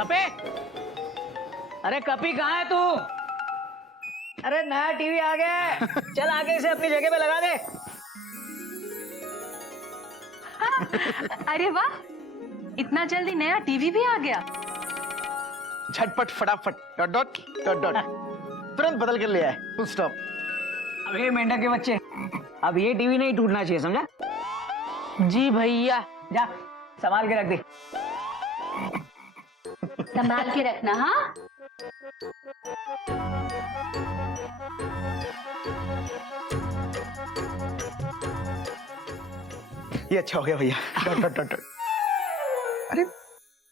कपे, अरे कपी कहाँ है तू? अरे नया टीवी आ गया है, चल आगे इसे अपनी जगह पे लगा दे। अरे वाह, इतना जल्दी नया टीवी भी आ गया। झटपट फटाफट डॉट डॉट डॉट डॉट तुरंत बदल कर ले आए, फुल स्टॉप। अब ये मेंढक के बच्चे, अब ये टीवी नहीं टूटना चाहिए, समझा? जी भैया। जा संभाल के रख दे। संभाल के रखना। हाँ, ये अच्छा हो गया भैया। Dot dot dot dot. अरे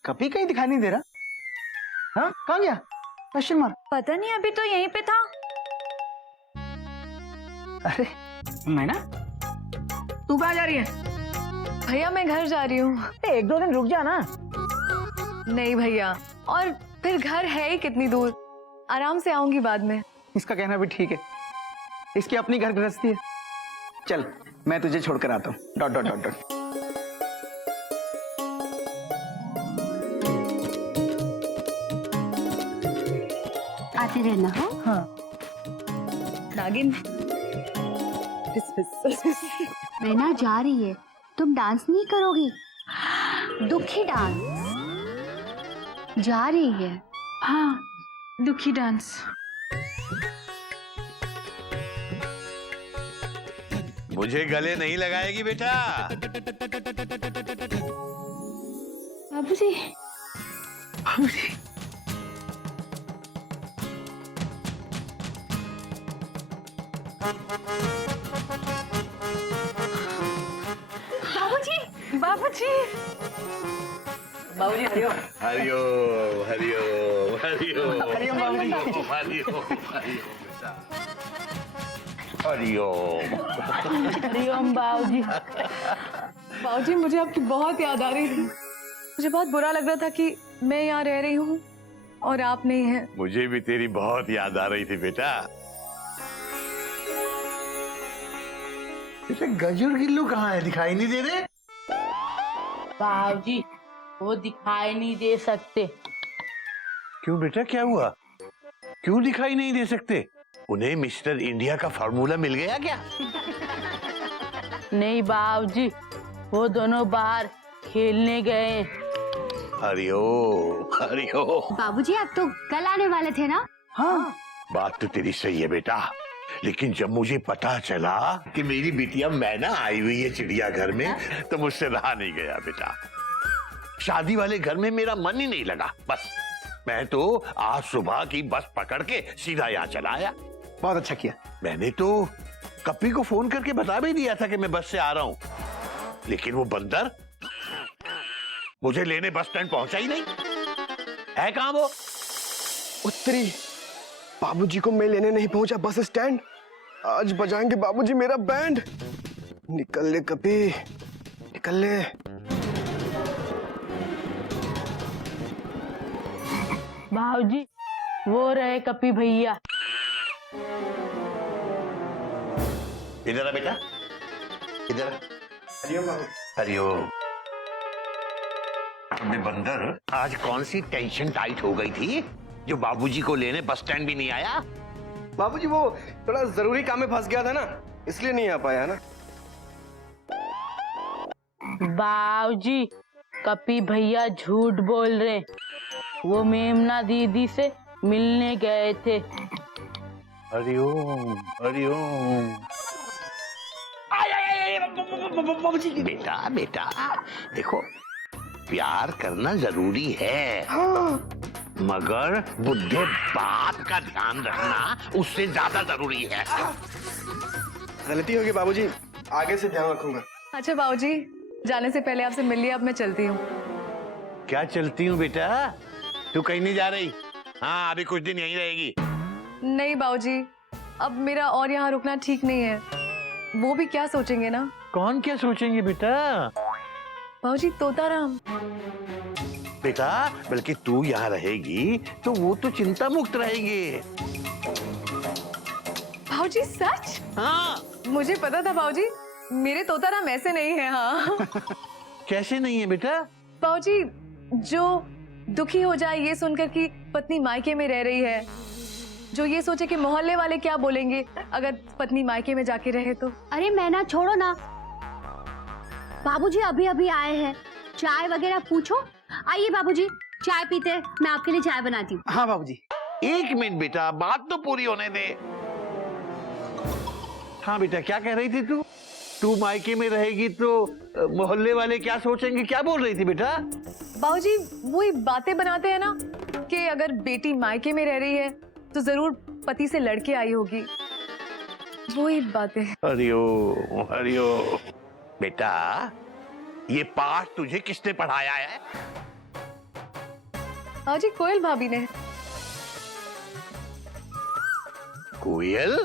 कभी कहीं दिखाई नहीं दे रहा। हाँ, कहाँ गया? Question mark. पता नहीं, अभी तो यहीं पे था। अरे मैं ना, तू कहाँ जा रही है? भैया मैं घर जा रही हूँ। एक दो दिन रुक जा ना। नहीं भैया, और फिर घर है ही कितनी दूर, आराम से आऊंगी बाद में। इसका कहना भी ठीक है, इसकी अपनी घर गृहस्थी है। चल मैं तुझे छोड़कर आता हूँ। Dot dot dot dot. आते रहना। हो हाँ नागिन। रहना जा रही है, तुम डांस नहीं करोगी? दुखी डांस जा रही है। हाँ, दुखी डांस। मुझे गले नहीं लगाएगी बेटा। बाबूजी, बाबूजी। बाबूजी, बाबूजी। बाबूजी हरिओम। हरिओम हरिओम हरिओम हरिओम बाबूजी। हरिओम हरिओम बेटा। हरिओम। हरिओम बाबूजी। बाबूजी मुझे आपकी बहुत याद आ रही थी। मुझे बहुत बुरा लग रहा था कि मैं यहाँ रह रही हूँ और आप नहीं हैं। मुझे भी तेरी बहुत याद आ रही थी बेटा। गजर गिल्लू कहाँ है? दिखाई नहीं दे रहे। बाबूजी वो दिखाई नहीं दे सकते। क्यों बेटा, क्या हुआ? क्यों दिखाई नहीं दे सकते? उन्हें मिस्टर इंडिया का फार्मूला मिल गया क्या? नहीं बाबूजी, वो दोनों बाहर खेलने गए। हरिओम हरिओम। बाबूजी आप तो कल आने वाले थे ना? हाँ, बात तो तेरी सही है बेटा, लेकिन जब मुझे पता चला कि मेरी बिटिया मैना आई हुई है चिड़ियाघर में, तो मुझसे रहा नहीं गया बेटा। शादी वाले घर में मेरा मन ही नहीं लगा। बस मैं तो आज सुबह की बस पकड़ के सीधा यहाँ चला आया। बहुत अच्छा किया। मैंने तो कपी को फोन करके बता भी दिया था कि मैं बस से आ रहा हूँ, लेकिन वो बंदर मुझे लेने बस स्टैंड पहुंचा ही नहीं। है कहाँ वो? उत्तरी, बाबूजी को मैं लेने नहीं पहुंचा बस स्टैंड। आज बजाएंगे बाबूजी मेरा बैंड। निकल ले कपी, निकल ले। बाबूजी वो रहे कपी भैया। इधर आ बेटा, इधर। हरिओम बाबू। हरिओम। अबे बंदर, आज कौन सी टेंशन टाइट हो गई थी जो बाबूजी को लेने बस स्टैंड भी नहीं आया? बाबूजी वो थोड़ा जरूरी काम में फंस गया था ना, इसलिए नहीं आ पाया ना। बाबूजी कपी भैया झूठ बोल रहे, वो मेमना दीदी से मिलने गए थे। हरिओम हरिओम। बाबूजी। बेटा बेटा देखो, प्यार करना जरूरी है, मगर बुद्धे बाप का ध्यान रखना उससे ज्यादा जरूरी है। गलती होगी बाबूजी, आगे से ध्यान रखूंगा। अच्छा बाबूजी, जाने से पहले आपसे मिल लिया, अब मैं चलती हूँ। क्या चलती हूँ बेटा? तू कहीं नहीं जा रही? हाँ, अभी कुछ दिन यहीं रहेगी। नहीं बाबूजी, अब मेरा और यहाँ रुकना ठीक नहीं है। वो भी क्या सोचेंगे ना। कौन क्या सोचेंगे बेटा? बाबूजी तोताराम। बेटा बल्कि तू यहाँ रहेगी तो वो तो चिंता मुक्त रहेंगे। बाबूजी सच? हाँ। मुझे पता था बाबूजी, मेरे तोताराम ऐसे नहीं है। हाँ कैसे नहीं है बेटा? बाबूजी जो दुखी हो जाए ये सुनकर कि पत्नी मायके में रह रही है, जो ये सोचे कि मोहल्ले वाले क्या बोलेंगे अगर पत्नी मायके में जाके रहे तो। अरे मैना छोड़ो ना, बाबूजी अभी अभी आए हैं, चाय वगैरह पूछो। आइए बाबूजी, चाय पीते हैं, मैं आपके लिए चाय बनाती हूँ। हाँ बाबूजी। एक मिनट बेटा, बात तो पूरी होने दे। हाँ बेटा, क्या कह रही थी तू? तू मायके में रहेगी तो मोहल्ले वाले क्या सोचेंगे, क्या बोल रही थी बेटा? बाबूजी वही बातें बनाते हैं ना कि अगर बेटी मायके में रह रही है तो जरूर पति से लड़के आई होगी, वही बातें। हरिओम हरिओम। बेटा, ये पाठ तुझे किसने पढ़ाया है? बाबूजी कोयल भाभी ने। कोयल?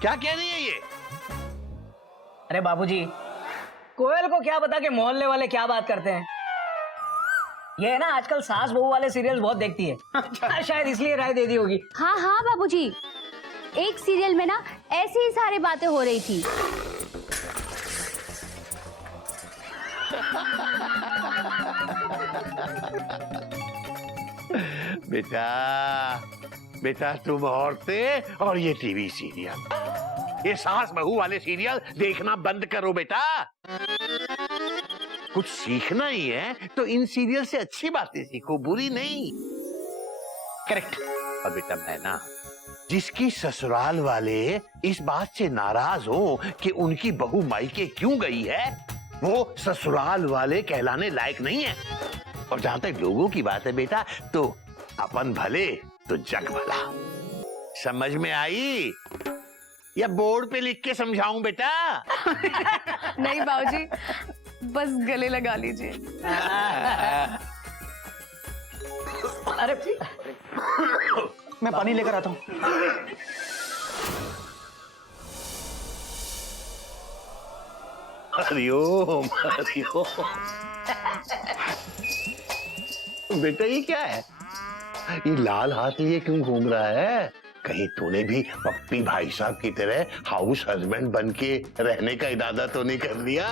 क्या कह रही है ये? अरे बाबूजी, कोयल को क्या पता कि मोहल्ले वाले क्या बात करते हैं। ये है ना, आजकल सास बहू वाले सीरियल बहुत देखती है। शायद इसलिए राय दे दी होगी। हाँ हाँ बाबूजी, एक सीरियल में ना ऐसी ही सारी बातें हो रही थी। बेटा बेटा, तुम औरतें और ये टीवी सीरियल, ये सास बहू वाले सीरियल देखना बंद करो बेटा। कुछ सीखना ही है तो इन सीरियल से अच्छी बातें सीखो, बुरी नहीं। करेक्ट। और बेटा मैना, जिसकी ससुराल वाले इस बात से नाराज हो कि उनकी बहू मायके क्यों गई है, वो ससुराल वाले कहलाने लायक नहीं है। और जहां तक लोगों की बात है बेटा, तो अपन भले तो जग भला। समझ में आई या बोर्ड पे लिख के समझाऊं बेटा? नहीं बाबूजी, बस गले लगा लीजिए। अरे मैं पानी लेकर आता हूँ। हरिओम हरिओम। बेटा ये क्या है? ये लाल हाथ लिए क्यों घूम रहा है? कहीं तूने भी पप्पी भाई साहब की तरह हाउस हस्बैंड बन के रहने का इरादा तो नहीं कर लिया?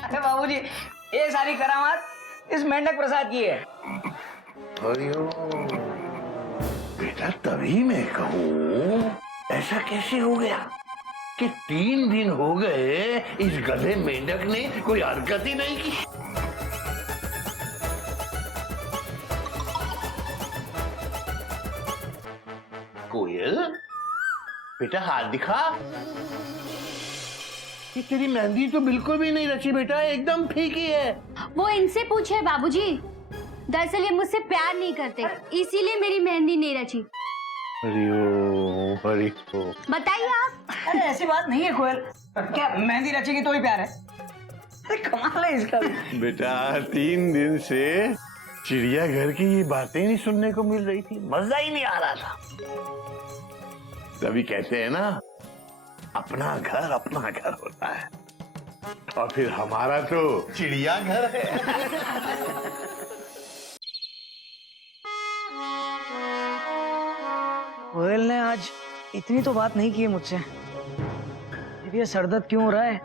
अरे बाबूजी, ये सारी करामात इस मेंढक प्रसाद की है। हरिओम। बेटा तभी मैं कहूँ, ऐसा कैसे हो गया कि 3 दिन हो गए इस गधे मेंढक ने कोई हरकत ही नहीं की? कोयल, बेटा हाथ दिखा। ये तेरी मेहंदी तो बिल्कुल भी नहीं रची बेटा, एकदम फीकी है। वो इनसे पूछे बाबूजी, दरअसल ये मुझसे प्यार नहीं करते, इसीलिए मेरी मेहंदी नहीं रची। हरिओम हरिओम। बताइए आप। अरे ऐसी बात नहीं है कोयल, क्या मेहंदी रचेगी तो ही प्यार है? अरे कमाल है इसका भी। बेटा 3 दिन से चिड़ियाघर की ये बातें नहीं सुनने को मिल रही थी, मजा ही नहीं आ रहा था। तभी कहते हैं ना, अपना घर होता है, और फिर हमारा तो चिड़ियाघर है। कोयल ने आज इतनी तो बात नहीं की है मुझसे, फिर ये सरदर्द क्यों हो रहा है?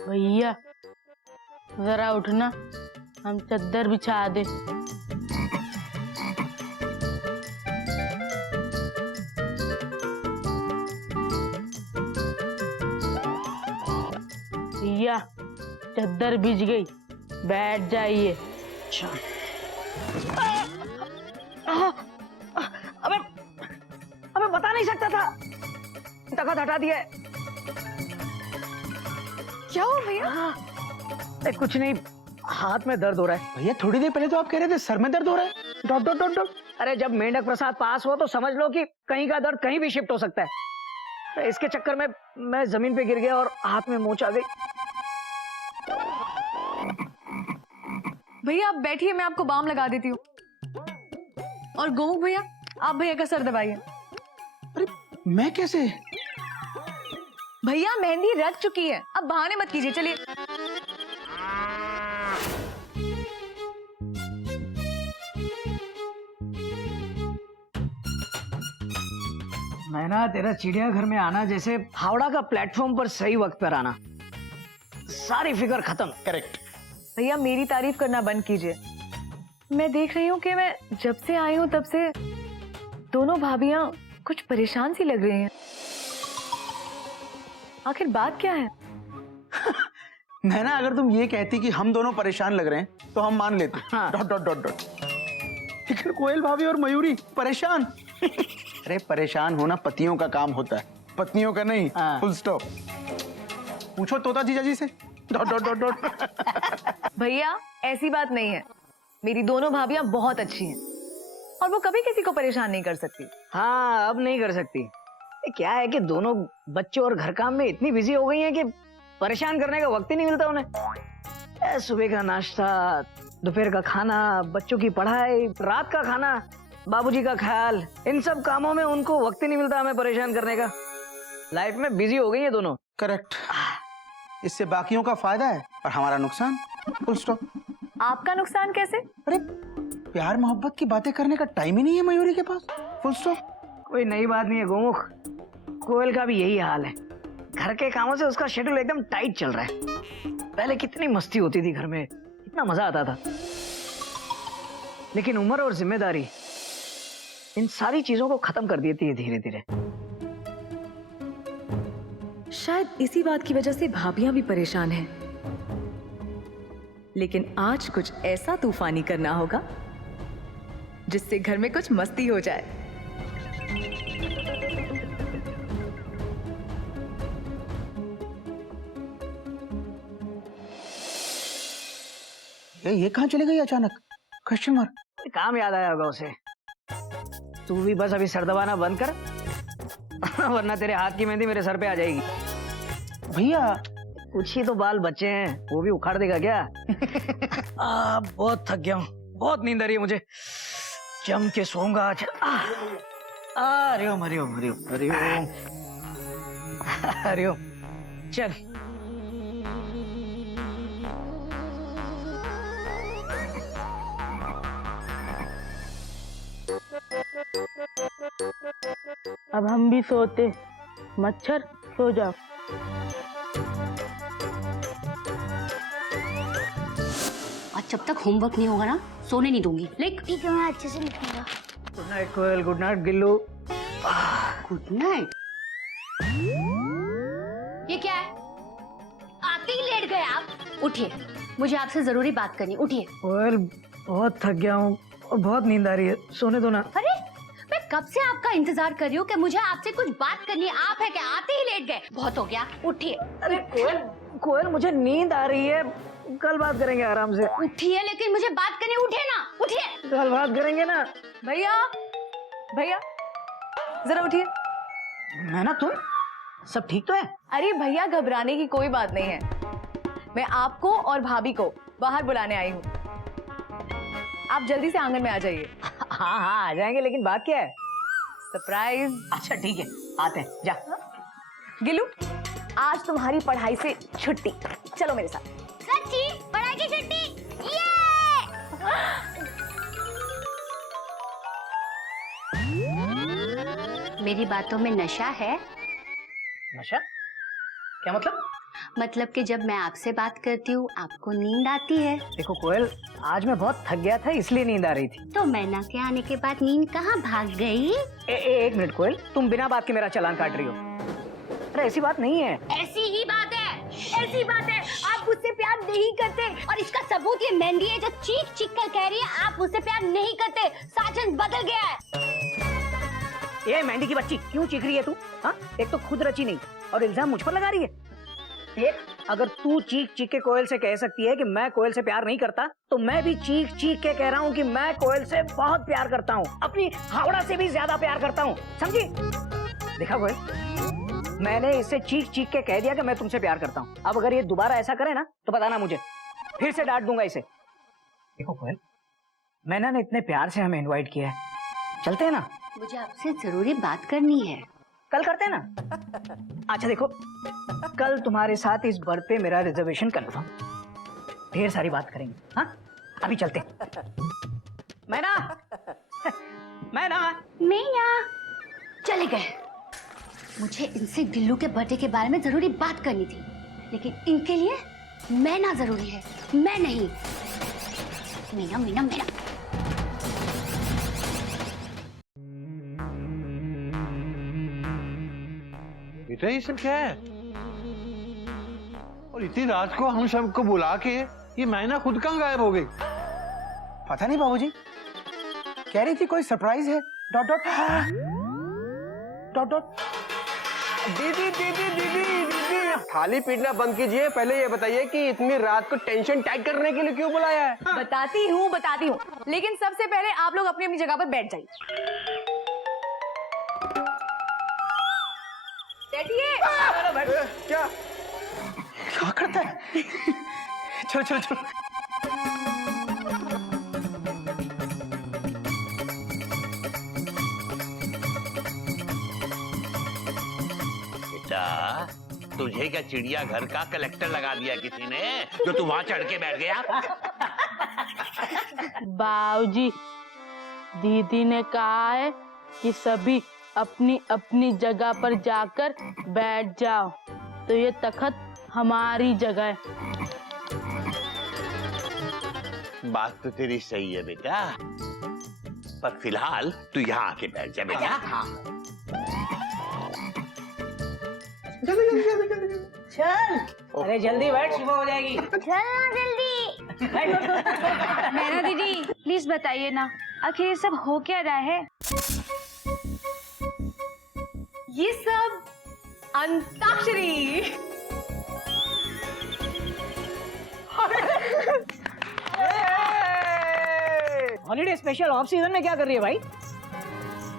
भैया जरा उठना, हम चद्दर बिछा दे। भैया चद्दर बिछ गई, बैठ जाइए। अच्छा। अबे अबे बता नहीं सकता था, तखत हटा दिया है। क्या हो भैया? अरे कुछ नहीं, हाथ में दर्द हो रहा है। भैया थोड़ी देर पहले तो आप कह रहे थे सर में दर्द हो रहा है। Dot dot dot dot. अरे जब मेंढक प्रसाद पास हो तो समझ लो कि कहीं का दर्द कहीं भी शिफ्ट हो सकता है। अरे इसके चक्कर में मैं जमीन पे गिर गया और हाथ में मोच आ गई। भैया आप बैठिए, मैं आपको बाम लगा देती हूँ। और गोमुख भैया, आप भैया का सर दबाइए। अरे मैं कैसे? भैया मेहंदी रच चुकी है, अब बहाने मत कीजिए, चलिए। मैना तेरा चिड़ियाघर में आना जैसे हावड़ा का प्लेटफॉर्म पर सही वक्त पर आना। सारी फिक्र खत्म। करेक्ट। भैया मेरी तारीफ करना बंद कीजिए। मैं देख रही हूँ कि मैं जब से आई हूँ तब से दोनों भाभियां कुछ परेशान सी लग रही हैं। आखिर बात क्या है? मैना, अगर तुम ये कहती कि हम दोनों परेशान लग रहे हैं तो हम मान लेते। हाँ। Dot dot dot dot. लेकिन कोयल भाभी और मयूरी परेशान। अरे परेशान होना पतियों का काम होता है, पत्नियों का नहीं। हाँ। Full stop. पूछो तोता जीजा जी से। Dot dot dot dot. भैया ऐसी बात नहीं है, मेरी दोनों भाभियां बहुत अच्छी हैं और वो कभी किसी को परेशान नहीं कर सकती। हाँ, अब नहीं कर सकती। ये क्या है कि दोनों बच्चों और घर काम में इतनी बिजी हो गई हैं कि परेशान करने का वक्त ही नहीं मिलता उन्हें। सुबह का नाश्ता, दोपहर का खाना, बच्चों की पढ़ाई, रात का खाना, बाबूजी का ख्याल, इन सब कामों में उनको वक्त ही नहीं मिलता हमें परेशान करने का। लाइफ में बिजी हो गई है दोनों। करेक्ट। इससे बाकियों का फायदा है और हमारा नुकसान। Full stop. आपका नुकसान कैसे? अरे प्यार मोहब्बत की बातें करने का टाइम ही नहीं है मयूरी के पास। Full stop. कोई नई बात नहीं है गोमुख, कोयल का भी यही हाल है। घर के कामों से उसका शेड्यूल एकदम टाइट चल रहा है। पहले कितनी मस्ती होती थी घर में, इतना मजा आता था, लेकिन उम्र और जिम्मेदारी इन सारी चीजों को खत्म कर देती है धीरे धीरे। शायद इसी बात की वजह से भाभियां भी परेशान हैं। लेकिन आज कुछ ऐसा तूफानी करना होगा जिससे घर में कुछ मस्ती हो जाए। ये कहाँ चली गई अचानक? Question mark. कोई काम याद आया होगा उसे। तू भी बस अभी सर दबाना बंद कर वरना तेरे हाथ की मेहंदी मेरे सर पे आ जाएगी। भैया कुछ ही तो बाल बचे हैं, वो भी उखाड़ देगा क्या? बहुत थक गया हूँ, बहुत नींद आ रही है मुझे। जम के सोऊंगा आज। हरिओम हरिओम हरिओम हरिओम हरिओम। चल अब हम भी सोते। मच्छर सो जाओ। आज जब तक होमवर्क नहीं होगा ना सोने नहीं दूंगी। लेक ठीक है, मैं अच्छे से लिखूंगा। Good night Koyal, good night Gillu. Good night. ये क्या है? आते ही लेट गए आप। उठिए, मुझे आपसे जरूरी बात करनी। उठिए। कोयल बहुत थक गया हूँ और बहुत नींद आ रही है, सोने दो ना। अरे मैं कब से आपका इंतजार कर रही हूँ कि मुझे आपसे कुछ बात करनी है। आप है क्या? आते ही लेट गए। बहुत हो गया, उठिए। अरे कोयल कोयल मुझे नींद आ रही है, कल बात करेंगे आराम से। उठिए, लेकिन मुझे बात करनी। उठिए ना, उठिए। कल बात करेंगे ना। भैया भैया जरा उठिए। मैं ना, तुम सब ठीक तो है? अरे भैया घबराने की कोई बात नहीं है। मैं आपको और भाभी को बाहर बुलाने आई हूँ। आप जल्दी से आंगन में आ जाइए। हाँ हाँ आ जाएंगे, लेकिन बात क्या है? सरप्राइज। अच्छा ठीक है, आते हैं। जा। गिलू, आज तुम्हारी पढ़ाई से छुट्टी। चलो मेरे साथ। सच्ची? पढ़ाई की छुट्टी? ये! मेरी बातों में नशा है। नशा? क्या मतलब? मतलब कि जब मैं आपसे बात करती हूँ आपको नींद आती है। देखो कोयल, आज मैं बहुत थक गया था इसलिए नींद आ रही थी। तो मैना के आने के बाद नींद कहाँ भाग गई? एक मिनट कोयल, तुम बिना बात के मेरा चालान काट रही हो। अरे ऐसी बात नहीं है। ऐसी ही बात है, ऐसी बात है। आप मुझसे प्यार नहीं करते और इसका सबूत ये मेहंदी है जो चीख चीख कर कह रही है आप मुझसे प्यार नहीं करते। साजन बदल गया है। ये मेहंदी की बच्ची, क्यों चीख रही है तू? हाँ, एक तो खुद रची नहीं और इल्जाम मुझ पर लगा रही है। एक, अगर तू चीख चीख के कोयल से कह सकती है कि मैं कोयल से प्यार नहीं करता, तो मैं भी चीख चीख के कह रहा हूँ कि मैं कोयल से बहुत प्यार करता हूँ, अपनी हावड़ा से भी ज्यादा प्यार करता हूँ। समझी? देखा कोयल, मैंने इससे चीख चीख के कह दिया कि मैं तुमसे प्यार करता हूँ। अब अगर ये दोबारा ऐसा करे ना तो बताना मुझे, फिर से डांट दूंगा इसे। देखो कोयल, मैंने ना इतने प्यार से हमें इनवाइट किया है, चलते हैं ना? मुझे आपसे जरूरी बात करनी है। कल करते हैं ना? अच्छा देखो, कल तुम्हारे साथ इस बर्थ पे मेरा रिजर्वेशन कंफर्म। ढेर सारी बात करेंगे। हाँ, अभी चलते हैं। मैना, मैना, मैं यहाँ चले गए। मुझे इनसे गिल्लू के बर्थडे के बारे में जरूरी बात करनी थी, लेकिन इनके लिए मैना जरूरी है, मैं नहीं। मीना मीना मीना। बेटा ये सब क्या है? और इतनी रात को हम सबको बुला के ये मैना खुद कहाँ गायब हो गई? पता नहीं बाबूजी, कह रही थी कोई सरप्राइज है। Dot dot dot dot. दीदी दीदी दीदी दीदी, थाली पीटना बंद कीजिए। पहले ये बताइए कि इतनी रात को टेंशन टाइट करने के लिए क्यों बुलाया है? बताती हूँ, लेकिन सबसे पहले आप लोग अपनी अपनी जगह पर बैठ जाइए। बैठिए। क्या क्या करता है? चलो चलो चलो। बेटा तुझे क्या चिड़ियाघर का कलेक्टर लगा दिया किसी ने, जो तू वहां चढ़ के बैठ गया? बाबूजी, दीदी ने कहा है कि सभी अपनी अपनी जगह पर जाकर बैठ जाओ, तो ये तख्त हमारी जगह है। बात तो तेरी सही है बेटा, पर फिलहाल तू यहाँ आके बैठ जा बेटा। चल, अरे जल्दी बैठ, सुबह हो जाएगी। चलना जल्दी। मैना दीदी प्लीज बताइए ना, आखिर ये सब हो क्या रहा है? ये सब antakshari. Holiday special off season में क्या कर रही है भाई?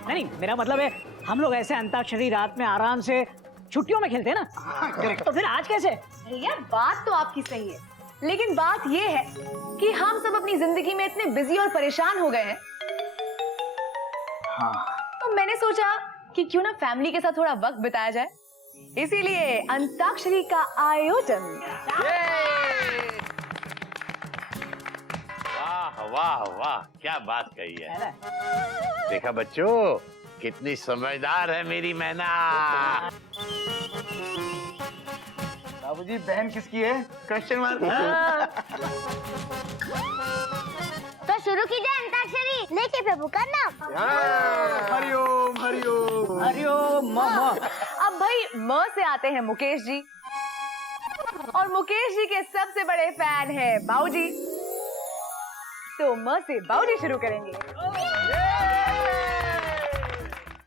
नहीं, मेरा मतलब है हम लोग ऐसे अंताक्षरी रात में आराम से छुट्टियों में खेलते हैं ना। तो फिर आज कैसे? भैया बात तो आपकी सही है, लेकिन बात ये है कि हम सब अपनी जिंदगी में इतने बिजी और परेशान हो गए हैं। तो मैंने सोचा कि क्यों ना फैमिली के साथ थोड़ा वक्त बिताया जाए, इसीलिए अंताक्षरी का आयोजन। वाह वाह वाह, क्या बात कही है। देखा बच्चों, कितनी समझदार है मेरी मैना। बाबूजी बहन किसकी है? Question mark. तो शुरू कीजिए अंताक्षरी, लेके प्रभु का नाम। हरिओम हरिओम। हरिओम। अब भाई म से आते हैं मुकेश जी, और मुकेश जी के सबसे बड़े फैन है बाऊजी, तो म से बाऊजी शुरू करेंगे।